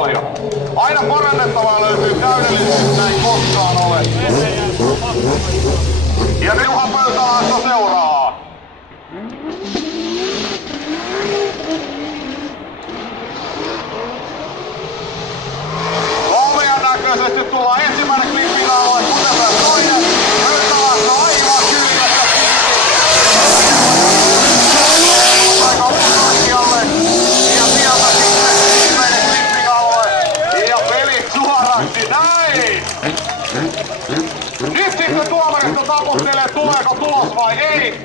paljon. Aina parannettavaa löytyy, täydellisesti näin koskaan ole. Ja Juha Pöytälaakso seuraa. Komean näköisesti tullaan ensimmäinen klippin alue, kuten myös toinen. Pöytälaakso aivan kyljessä. Aika kaikkialle. Ja sieltä sitten ensimmäinen klippin alue. Ja pelit suoraksi näin. Nyt sitten tuomarista taputtelee, tuleeko tulos vai ei.